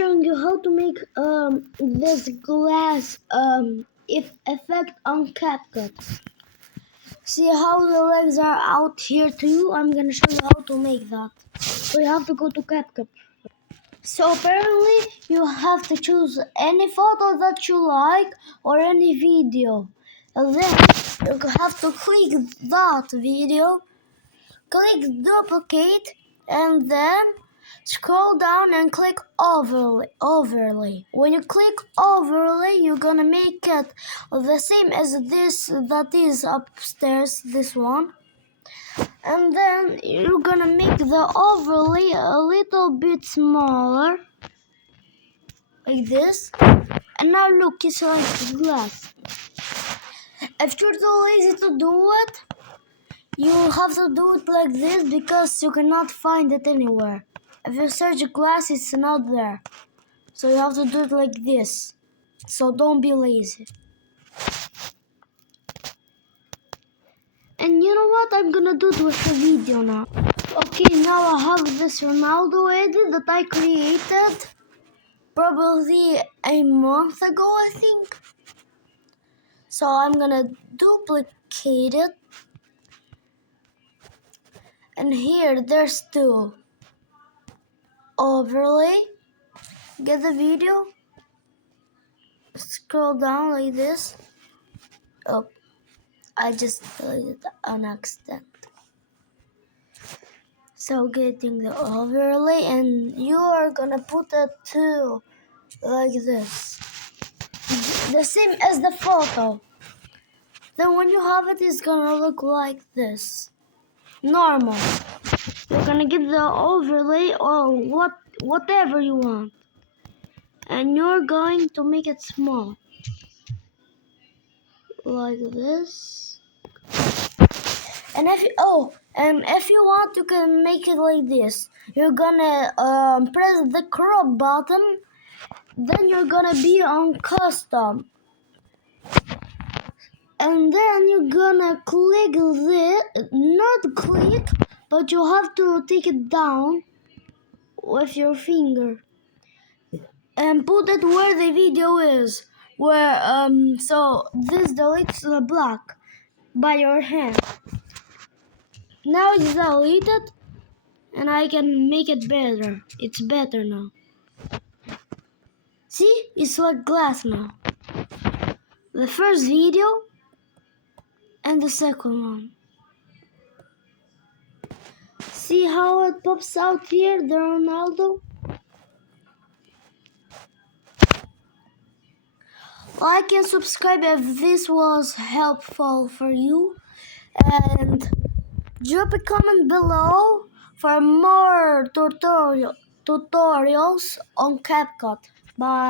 showing you how to make this glass effect on CapCut. See how the legs are out here too? I'm gonna show you how to make that. So you have to go to CapCut. So apparently you have to choose any photo that you like or any video. And then you have to click that video, click duplicate, and then scroll down and click overlay. When you click overlay, you're gonna make it the same as this that is upstairs, this one. And then you're gonna make the overlay a little bit smaller, like this. And now look, it's like glass. If you're too lazy to do it, you have to do it like this because you cannot find it anywhere. If you search glass, it's not there. So you have to do it like this. So don't be lazy. And you know what? I'm gonna do it with the video now. Okay, now I have this Ronaldo edit that I created probably a month ago, I think. So I'm gonna duplicate it. And here, there's two. Overlay. Get the video. Scroll down like this. Oh, I just deleted an accident. So getting the overlay, and you are gonna put it too, like this. The same as the photo. Then when you have it, it's gonna look like this. Normal. You're gonna get the overlay or whatever you want. And you're going to make it small. Like this. And if you want, you can make it like this. You're gonna press the crop button. Then you're gonna be on custom. And then you're gonna click this, not click, but you have to take it down with your finger and put it where the video is. So this deletes the black by your hand. Now it's deleted, and I can make it better. It's better now. See, it's like glass now. The first video and the second one. See how it pops out here, the Ronaldo? Like and subscribe if this was helpful for you. And drop a comment below for more tutorials on CapCut. Bye.